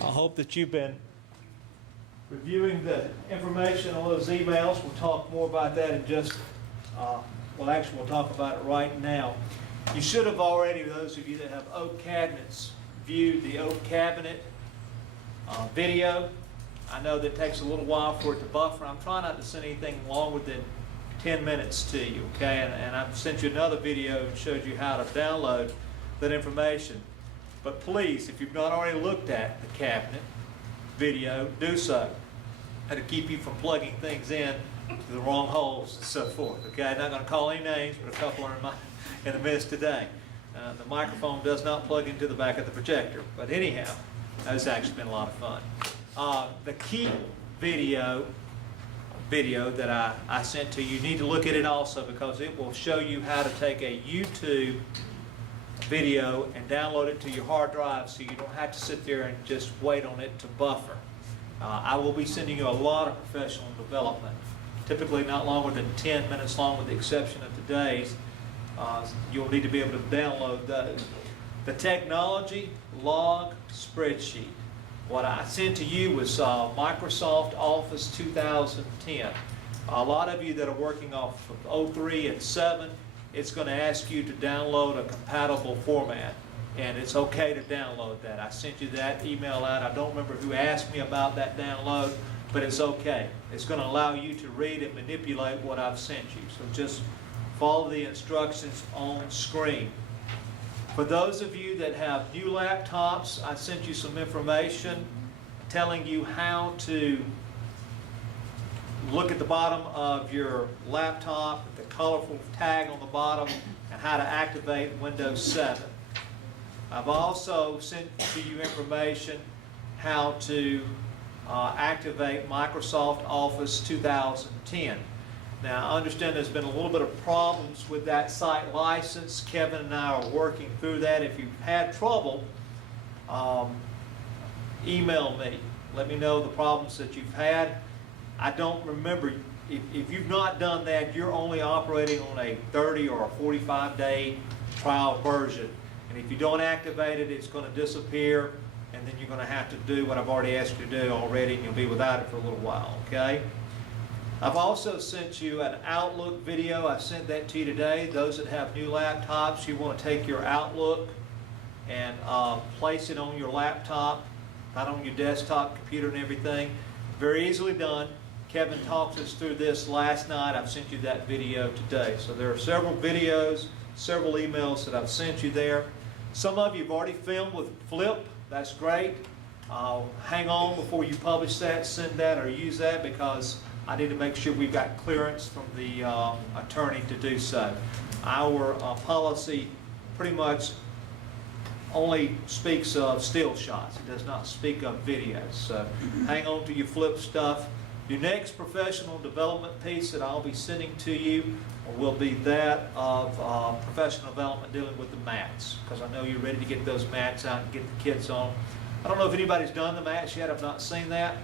I hope that you've been reviewing the information on those emails. We'll talk more about that in just, well, actually, we'll talk about it right now. You should have already, those of you that have oak cabinets, viewed the oak cabinet video. I know that it takes a little while for it to buffer. I'm trying not to send anything longer than 10 minutes to you, okay? And I've sent you another video and showed you how to download that information. But please, if you've not already looked at the cabinet video, do so. How to keep you from plugging things in to the wrong holes and so forth, okay? I'm not going to call any names, but a couple are in the midst today. The microphone does not plug into the back of the projector. But anyhow, that's actually been a lot of fun. The key video that I sent to you, you need to look at it also because it will show you how to take a YouTube video and download it to your hard drive so you don't have to sit there and just wait on it to buffer. I will be sending you a lot of professional development, typically not longer than 10 minutes long with the exception of today's. You'll need to be able to download those. The technology log spreadsheet. What I sent to you was Microsoft Office 2010. A lot of you that are working off of 03 and 7, it's going to ask you to download a compatible format. And it's okay to download that. I sent you that email out. I don't remember who asked me about that download, but it's okay. It's going to allow you to read and manipulate what I've sent you. So just follow the instructions on screen. For those of you that have new laptops, I sent you some information telling you how to look at the bottom of your laptop, the colorful tag on the bottom, and how to activate Windows 7. I've also sent to you information how to activate Microsoft Office 2010. Now, I understand there's been a little bit of problems with that site license. Kevin and I are working through that. If you've had trouble, email me. Let me know the problems that you've had. I don't remember, if you've not done that, you're only operating on a 30 or a 45-day trial version. And if you don't activate it, it's going to disappear, and then you're going to have to do what I've already asked you to do already, and you'll be without it for a little while, okay? I've also sent you an Outlook video. I sent that to you today. Those that have new laptops, you want to take your Outlook and place it on your laptop, not on your desktop computer and everything. Very easily done. Kevin talked us through this last night. I've sent you that video today. So there are several videos, several emails that I've sent you there. Some of you have already filmed with Flip. That's great. Hang on before you publish that, send that, or use that because I need to make sure we've got clearance from the attorney to do so. Our policy pretty much only speaks of still shots. It does not speak of videos. So hang on to your Flip stuff. Your next professional development piece that I'll be sending to you will be that of professional development dealing with the mats, because I know you're ready to get those mats out and get the kids on. I don't know if anybody's done the mats yet. I've not seen that.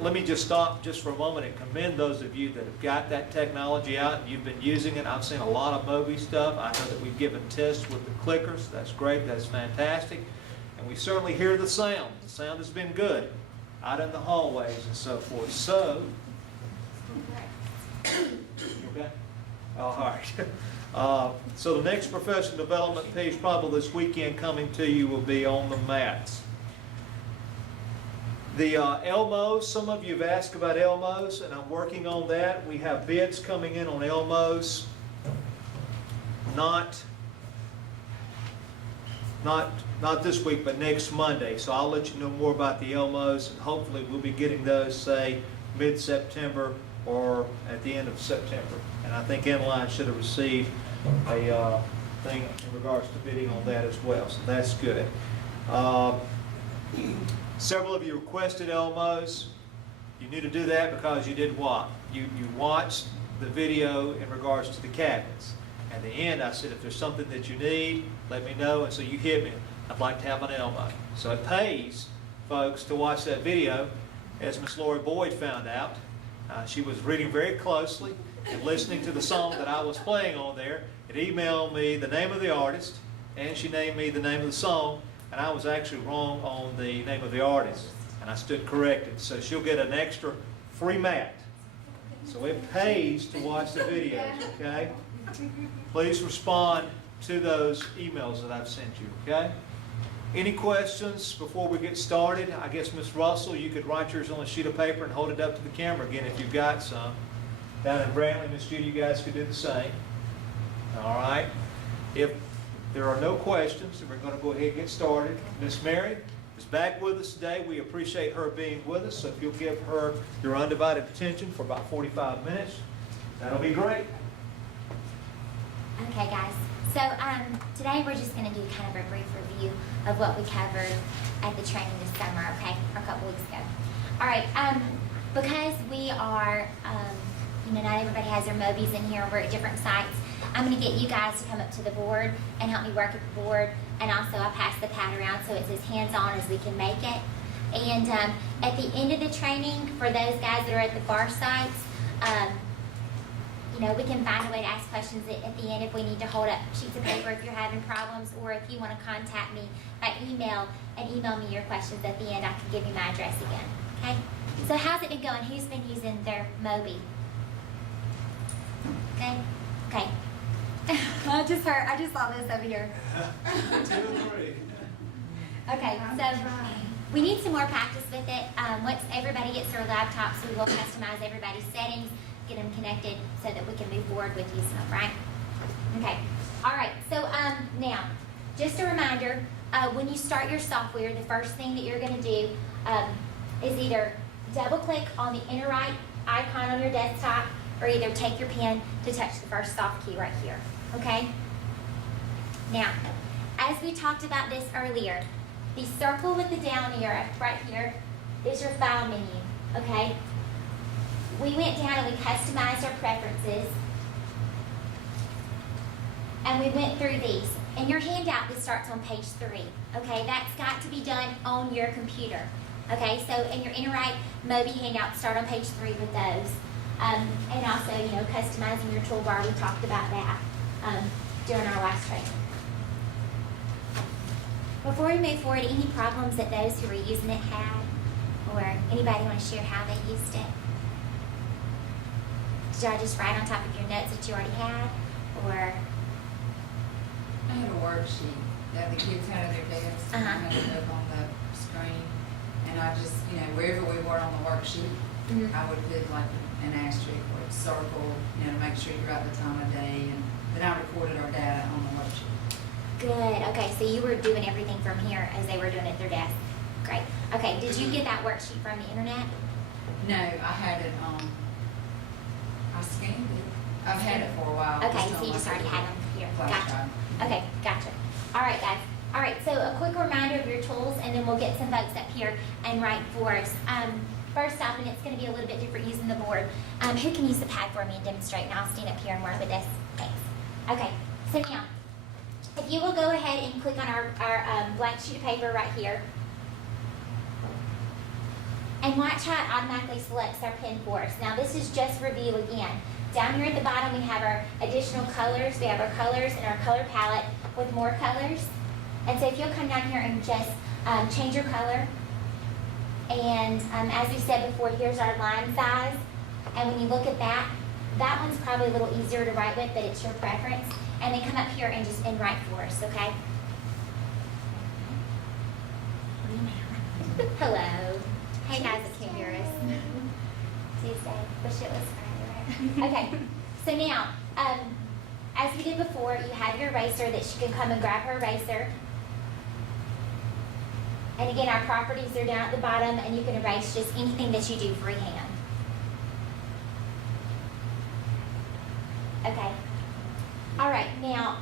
Let me just stop just for a moment and commend those of you that have got that technology out and you've been using it. I've seen a lot of Mobi stuff. I know that we've given tests with the clickers. That's great. That's fantastic. And we certainly hear the sound. The sound has been good out in the hallways and so forth. So, you okay? All right. So the next professional development piece probably this weekend coming to you will be on the mats. The Elmos, some of you have asked about Elmos, and I'm working on that. We have bids coming in on Elmos. Not this week, but next Monday. So I'll let you know more about the Elmos, and hopefully we'll be getting those, say, mid-September or at the end of September. And I think Inline should have received a thing in regards to bidding on that as well. So that's good. Several of you requested Elmos. You need to do that because you did what? You watched the video in regards to the cabinets. At the end, I said, if there's something that you need, let me know. And so you hit me. I'd like to have an Elmo. So it pays, folks, to watch that video. As Miss Lori Boyd found out, she was reading very closely and listening to the song that I was playing on there. It emailed me the name of the artist, and she named me the name of the song. and I was actually wrong on the name of the artist, and I stood corrected. So she'll get an extra free mat. So it pays to watch the videos, okay? Please respond to those emails that I've sent you, okay? Any questions before we get started? I guess, Ms. Russell, you could write yours on a sheet of paper and hold it up to the camera again if you've got some. Down in Brantley, Ms. Judy, you guys could do the same. All right? If there are no questions, then we're going to go ahead and get started. Miss Mary is back with us today. We appreciate her being with us, so if you'll give her your undivided attention for about 45 minutes, that'll be great. Okay, guys. So today we're just going to do kind of a brief review of what we covered at the training this summer, okay, or a couple weeks ago. All right, because we are, not everybody has their Mobis in here. We're at different sites. I'm going to get you guys to come up to the board and help me work at the board, and also I'll pass the pad around so it's as hands-on as we can make it. And at the end of the training, for those guys that are at the bar sites, we can find a way to ask questions at the end if we need to hold up sheets of paper if you're having problems, or if you want to contact me by email and email me your questions at the end, I can give you my address again, okay? So how's it been going? Who's been using their Mobi? Okay? Okay. I just saw this over here. 2 or 3. Okay, so we need some more practice with it. Once everybody gets their laptops, we will customize everybody's settings, get them connected so that we can move forward with using them, right? Okay, all right, so now, just a reminder, when you start your software, the first thing that you're gonna do is either double click on the inner right icon on your desktop, or either take your pen to touch the first soft key right here, okay? Now, as we talked about this earlier, the circle with the down arrow right here is your file menu, okay? We went down and we customized our preferences, and we went through these. In your handout, this starts on page 3, okay? That's got to be done on your computer, okay? So in your inner right Mobi handout, start on page 3 with those. And also, customizing your toolbar, we talked about that during our last training. Before we move forward, any problems that those who were using it had, or anybody want to share how they used it? Did y'all just write on top of your notes that you already had, or? I had a worksheet that the kids had at their desks. I had it up on the screen, and I just, wherever we were on the worksheet, I would put like an asterisk or a circle, to make sure you write the time of day, and then I recorded our data on the worksheet. Good. Okay, so you were doing everything from here as they were doing it at their desk. Great. Okay, did you get that worksheet from the internet? No, I had it I scanned it. I've had it for a while. Okay, so you just already had them here. Flash Gotcha. drive. Okay, gotcha. All right, guys. All right, so a quick reminder of your tools, and then we'll get some folks up here and write for us. First off, and it's going to be a little bit different using the board, who can use the pad for me and demonstrate, and I'll stand up here and work with this. Thanks. Okay, so now, if you will go ahead and click on our blank sheet of paper right here, and watch how it automatically selects our pen for us. Now, this is just review again. Down here at the bottom, we have our additional colors. We have our colors and our color palette with more colors. And so if you'll come down here and just change your color. And as we said before, here's our line size. And when you look at that, that one's probably a little easier to write with, but it's your preference. And then come up here and write for us, okay? Hello. Hey guys, it's Kim Burris. Tuesday. Wish it was Friday, right? Okay. So now, as we did before, you have your eraser that she can come and grab her eraser. And again, our properties are down at the bottom, and you can erase just anything that you do freehand. Okay. All right. Now,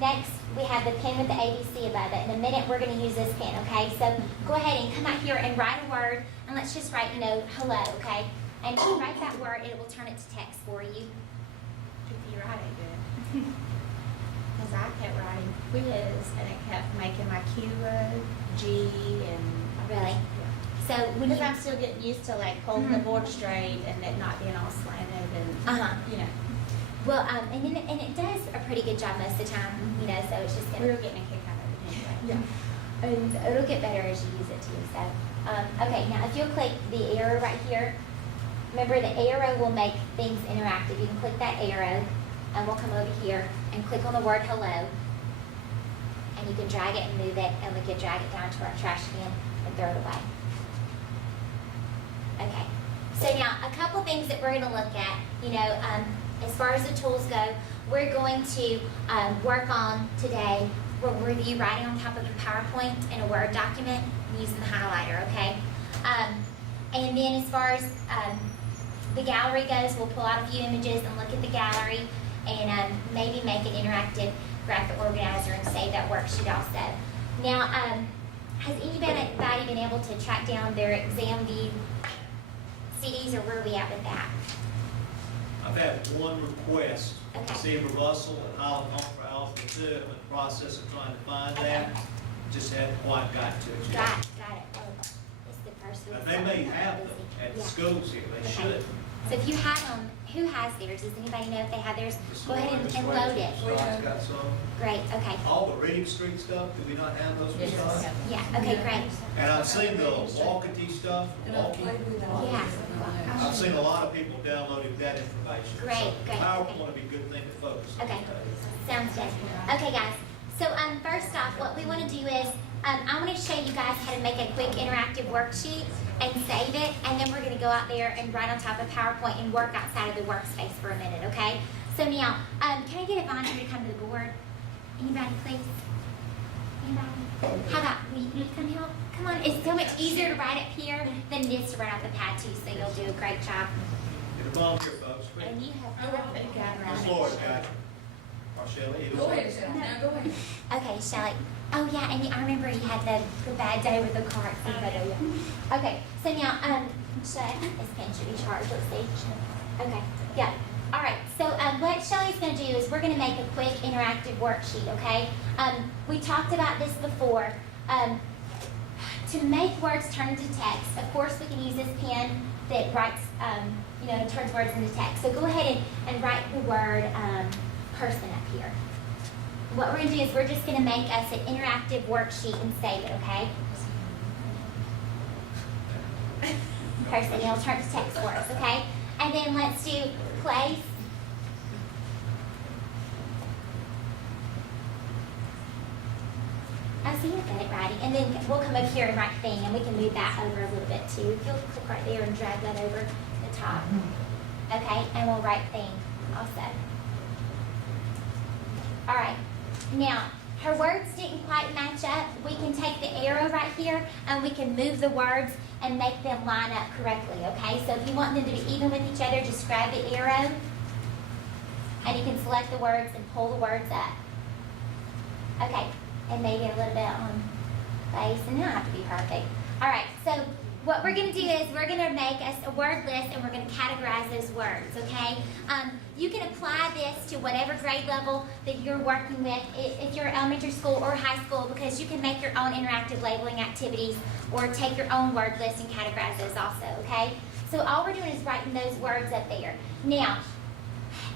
next we have the pen with the ABC above it. In a minute, we're going to use this pen. Okay. So go ahead and come out here and write a word, and let's just write, hello. Okay. And if you write that word, it will turn it to text for you. If you write it good. Because I kept writing quiz, and it kept making my Q G and Really? Yeah. So when Because you I'm still getting used to like holding the board straight and it not being all slanted and well, and it does a pretty good job most of the time, so it's just we gonna. were getting a kick out of it anyway. Yeah. And it'll get better as you use it too, so. Okay, now if you'll click the arrow right here, remember the arrow will make things interactive. You can click that arrow and we'll come over here and click on the word hello. And you can drag it and move it, and we can drag it down to our trash can and throw it away. Okay, so now a couple things that we're gonna look at, as far as the tools go, we're going to work on today. We'll review writing on top of a PowerPoint in a Word document using the highlighter, okay? And then as far as the gallery goes, we'll pull out a few images and look at the gallery and maybe make an interactive graphic organizer and save that worksheet also. Now, has anybody been able to track down their exam view CDs, or where are we at with that? I've had one request to Okay. see Russell and Highland Home for Alpha 2. I'm in the process of trying to find that. Just hadn't quite got to it yet. Got it. Oh, it's the first week. Now, they may have them at the Yeah. schools here, they Okay. should. So if you have them, who has theirs? Does anybody know if they have theirs? Miss Go ahead Miss and Rachel, load it. Miss Scott's got some. Great, okay. All the Reading Street stuff, do we not have those, Miss Yes. Scott? Yeah, okay, great. And I've seen the walkie stuff, walkie. Yeah. I've seen a lot of people downloading that information. Great, So great, PowerPoint okay. would be a good thing to focus on. Okay, sounds good. Okay, guys, so first off, what we want to do is, I want to show you guys how to make a quick interactive worksheet and save it, and then we're going to go out there and write on top of PowerPoint and work outside of the workspace for a minute, okay? So now, can I get a volunteer to come to the board? Anybody, please? Anybody? How about you come help? Come on, it's so much easier to write up here than it is to write off the pad too, so you'll do a great job. Get a volunteer, folks. Quick. And you have Miss Laura's got it. Or Shelley, either Go one. ahead, Shelley, now go ahead. Okay, Shelley. Oh yeah, and I remember you had the bad day with the car. Okay, so now Shelley, this pen should be charged. Let's see. Okay, yeah. All right. So what Shelley's going to do is we're going to make a quick interactive worksheet. Okay. We talked about this before. To make words turn into text, of course we can use this pen that writes, turns words into text. So go ahead and write the word person up here. What we're going to do is we're just going to make us an interactive worksheet and save it, okay? Person, it'll turn to text for us, okay? And then let's do place. Oh, so you're good at writing. And then we'll come over here and write thing, and we can move that over a little bit too. If you'll click right there and drag that over the top. Okay, and we'll write thing also. All right. Now, her words didn't quite match up. We can take the arrow right here and we can move the words and make them line up correctly, okay? So if you want them to be even with each other, just grab the arrow and you can select the words and pull the words up. Okay, and maybe a little bit on face, and they don't have to be perfect. All right, so what we're going to do is we're going to make us a word list and we're going to categorize those words, okay? You can apply this to whatever grade level that you're working with, if you're elementary school or high school, because you can make your own interactive labeling activities or take your own word list and categorize those also, okay? So all we're doing is writing those words up there. Now,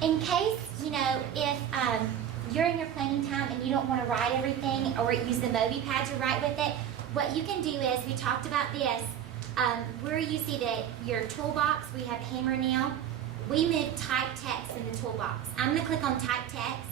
in case, if you're in your planning time and you don't want to write everything or use the Mobi pad to write with it, what you can do is, we talked about this, where you see your toolbox, we have hammer nail. We move type text in the toolbox. I'm going to click on type text,